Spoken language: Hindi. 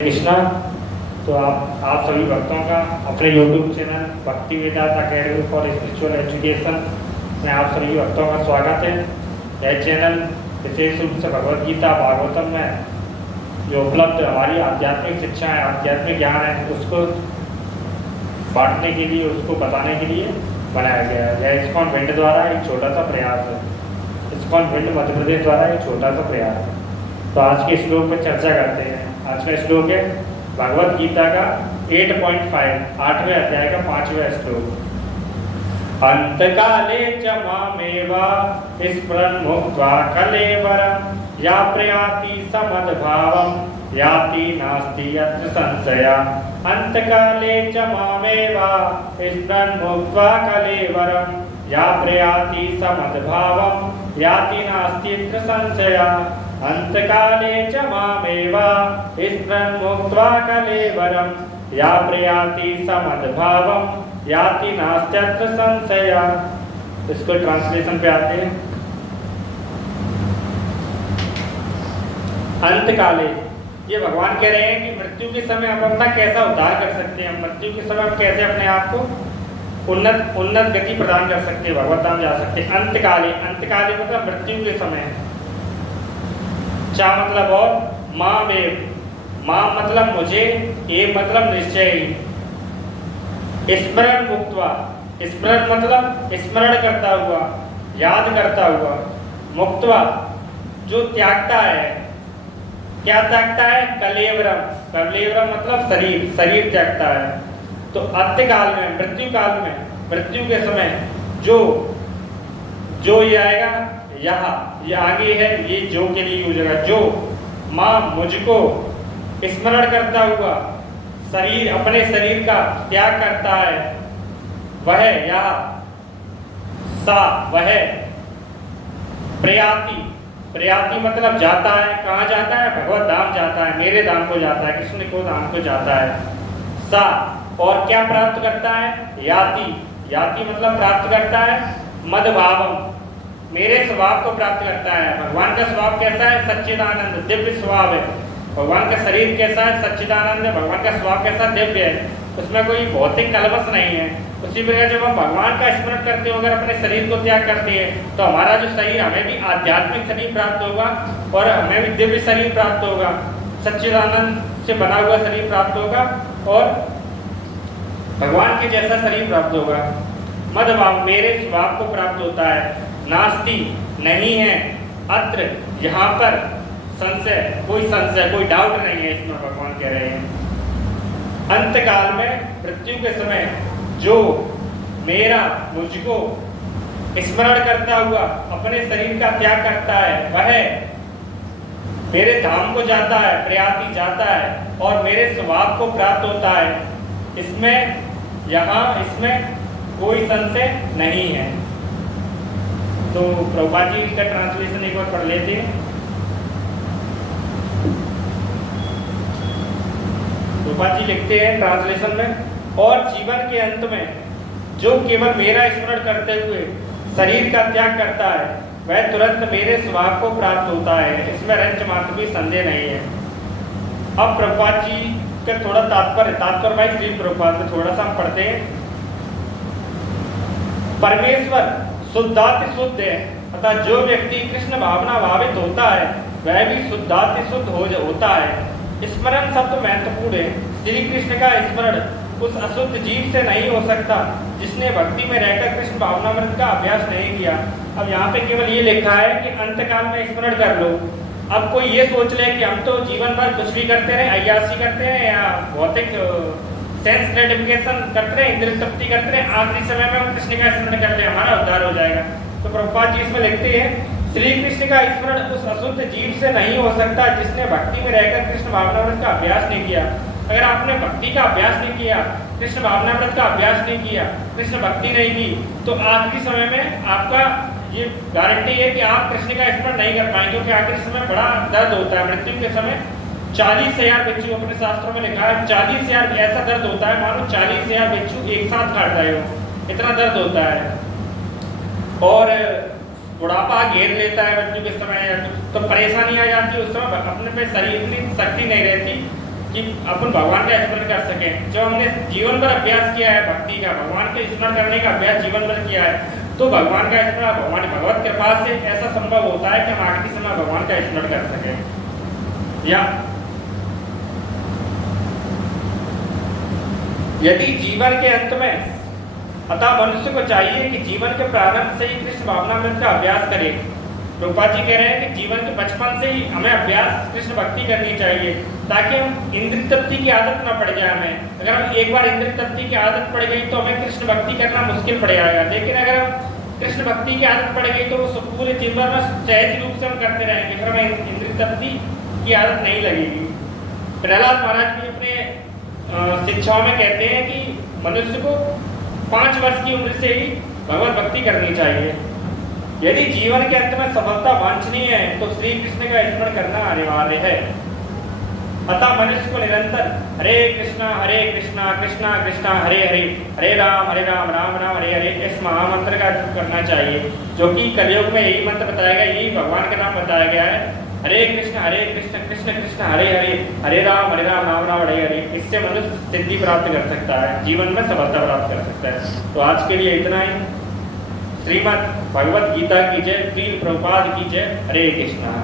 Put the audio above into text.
कृष्णा। तो आप सभी भक्तों का अपने YouTube चैनल भक्ति वेदांत अकेडमी फॉर स्पिरिचुअल एजुकेशन में आप सभी भक्तों का स्वागत है। यह चैनल विशेष रूप से भगवद गीता भागवतम में जो उपलब्ध हमारी आध्यात्मिक शिक्षा है, आध्यात्मिक ज्ञान है, उसको बांटने के लिए, उसको बताने के लिए बनाया गया है। यह इस्कॉन भिंड द्वारा एक छोटा सा प्रयास है। इस्कॉन भिंड मध्य प्रदेश द्वारा एक छोटा सा प्रयास है। तो आज के श्लोक पर चर्चा करते हैं। आज का श्लोक है भगवद गीता का 8.5 8वें अध्याय का 5वां श्लोक। अंतकाले च मामेवा स्मरन् मुक्त्वा कलेवरं या प्रयाति समद्भावं याति नास्ति यत्र संशया। अंतकाले च मामेवा स्मरन् मुक्त्वा कलेवरं या प्रयाति समद्भावं याति नास्ति यत्र संशया। अंतकाले च मामेवा स्मरन् मुक्त्वा कलेवरं या प्रयाति समद्भावं याति नास्त्यत्र संशया। इसको ट्रांसलेशन पे आते हैं। अंतकाले, ये भगवान कह रहे हैं कि मृत्यु के समय हम अपना कैसा उद्धार कर सकते हैं, मृत्यु के समय हम कैसे अपने आप को उन्नत गति प्रदान कर सकते हैं, भगवत धाम जा सकते हैं। अंतकाले, अंतकाले मतलब मृत्यु के समय। चा मतलब और, माँ में, माँ मतलब मुझे, ए मतलब निश्चय ही। स्मरण मुक्त्वा, स्मरण मतलब स्मरण करता हुआ, याद करता हुआ। मुक्त्वा जो त्यागता है, क्या त्यागता है? कलेवरम, कलेवरम मतलब शरीर, शरीर त्यागता है। तो अंत्यकाल में, मृत्यु काल में, मृत्यु के समय जो ये आएगा, यहाँ ये आगे है, ये जो के लिए यूज होगा। जो माँ मुझको स्मरण करता हुआ शरीर, अपने शरीर का त्याग करता है, वह यहाँ सा, वह प्रयाति, प्रयाति मतलब जाता है। कहाँ जाता है? भगवत धाम जाता है, मेरे धाम को जाता है, कृष्ण को धाम को जाता है। सा और क्या प्राप्त करता है? याति, याति मतलब प्राप्त करता है। मदभावम मेरे स्वभाव को प्राप्त करता है। भगवान का स्वभाव कैसा है? सच्चिदानंद, दिव्य स्वभाव है। भगवान का शरीर कैसा है? सच्चिदानंद है। भगवान का स्वभाव कैसा? दिव्य है। उसमें कोई भौतिक कलवश नहीं है। उसी प्रकार जब हम भगवान का स्मरण करते हो, अगर अपने शरीर को त्याग करते हैं, तो हमारा जो शरीर, हमें भी आध्यात्मिक शरीर प्राप्त होगा और हमें भी दिव्य शरीर प्राप्त होगा, सच्चिदानंद से बना हुआ शरीर प्राप्त होगा और भगवान के जैसा शरीर प्राप्त होगा। मदभाव मेरे स्वभाव को प्राप्त होता है। नास्ति नहीं है, अत्र यहाँ पर संशय, कोई संशय, कोई डाउट नहीं है इसमें, भगवान कह रहे हैं। अंतकाल में, मृत्यु के समय जो मेरा, मुझको स्मरण करता हुआ अपने शरीर का त्याग करता है, वह मेरे धाम को जाता है, प्रयाति जाता है और मेरे स्वभाव को प्राप्त होता है। इसमें यहाँ, इसमें कोई संशय नहीं है। तो प्रभुपाद जी का ट्रांसलेशन एक बार पढ़ लेते हैं। प्रभुपाद जी लिखते हैं ट्रांसलेशन में, और जीवन के अंत में जो केवल मेरा स्मरण करते हुए शरीर का त्याग करता है, वह तुरंत मेरे स्वभाव को प्राप्त होता है। इसमें रंच मात्र भी संदेह नहीं है। अब प्रभुपाद जी का थोड़ा तात्पर्य भाई श्री प्रभुपाद में थोड़ा सा हम पढ़ते हैं। परमेश्वर शुद्धाति शुद्ध है, अतः जो व्यक्ति कृष्ण भावना भावित होता है, वह भी शुद्धाति शुद्ध होता है। स्मरण शब्द महत्वपूर्ण है। श्री कृष्ण का स्मरण उस अशुद्ध जीव से नहीं हो सकता जिसने भक्ति में रहकर कृष्ण भावनामृत का अभ्यास नहीं किया। अब यहाँ पे केवल ये लिखा है कि अंतकाल में स्मरण कर लो। अब कोई ये सोच ले कि हम तो जीवन भर कुछ भी करते रहे, अय्याशी करते रहे या भौतिक सेंस ग्रेटिफिकेशन करते रहे, इंद्रिय तृप्ति करते रहे, आखिरी समय में हम कृष्ण का स्मरण करते हैं, हमारा उद्धार हो जाएगा। तो प्रभुपाद जी इसमें लिखते हैं, श्री कृष्ण का स्मरण उस अशुद्ध जीव से नहीं हो सकता जिसने भक्ति में रहकर कृष्ण भावनामृत का अभ्यास नहीं किया। अगर आपने भक्ति का अभ्यास नहीं किया, कृष्ण भावनामृत का अभ्यास नहीं किया, कृष्ण भक्ति नहीं की, तो आखिरी समय में आपका ये गारंटी है कि आप कृष्ण का स्मरण नहीं कर पाएंगे, क्योंकि आखिरी समय बड़ा दर्द होता है। मृत्यु के समय 40,000 बिच्छू, अपने शास्त्रों में लिखा है 40,000, ऐसा दर्द होता है मानो 40,000 बिच्छू एक साथ काट रहे हो, इतना दर्द होता है। और बुढ़ापा घेर लेता है मृत्यु के समय, तो परेशानी आ जाती है। उस समय अपने पे शरीर की शक्ति नहीं रहती कि अपन भगवान का स्मरण कर सकें। जब हमने जीवन भर अभ्यास किया है भक्ति का, भगवान के स्मरण करने का अभ्यास जीवन भर किया है, तो भगवान का स्मरण भगवान भगवत कृपा से ऐसा संभव होता है कि हम आखिरी समय भगवान का स्मरण कर सकें। या यदि जीवन के अंत में, अतः मनुष्य को चाहिए कि जीवन के प्रारंभ से ही कृष्ण भावनामृत का अभ्यास करे। प्रभुपाद जी कह रहे हैं कि जीवन के बचपन से ही हमें अभ्यास कृष्ण भक्ति करनी चाहिए, ताकि हम इंद्रिय तृप्ति की आदत न पड़ जाए हमें। अगर हम एक बार इंद्रिय तृप्ति की आदत पड़ गई तो हमें कृष्ण भक्ति करना मुश्किल पड़ जाएगा। लेकिन अगर हम कृष्ण भक्ति की आदत पड़ गई तो वो पूरे जीवन में सहज रूप से हम करते रहेंगे, फिर हमें इंद्रिय तृप्ति की आदत नहीं लगेगी। प्रहलाद महाराज भी अपने शिक्षाओं में कहते हैं कि मनुष्य को 5 वर्ष की उम्र से ही भगवत भक्ति करनी चाहिए। यदि जीवन के अंत में सफलता वांछनीय है तो श्री कृष्ण का स्मरण करना अनिवार्य है। अतः मनुष्य को निरंतर हरे कृष्णा कृष्णा कृष्णा हरे हरे, हरे राम राम राम हरे हरे इस महामंत्र का जप करना चाहिए, जो कि कलयुग में यही मंत्र बताया गया, यही भगवान का नाम बताया गया है। हरे कृष्ण कृष्ण कृष्ण हरे हरे, हरे राम राम राम हरे हरे। इससे मनुष्य सिद्धि प्राप्त कर सकता है, जीवन में सफलता प्राप्त कर सकता है। तो आज के लिए इतना ही। श्रीमद् भगवत गीता की जय, श्री प्रभुपाद की जय। हरे कृष्णा।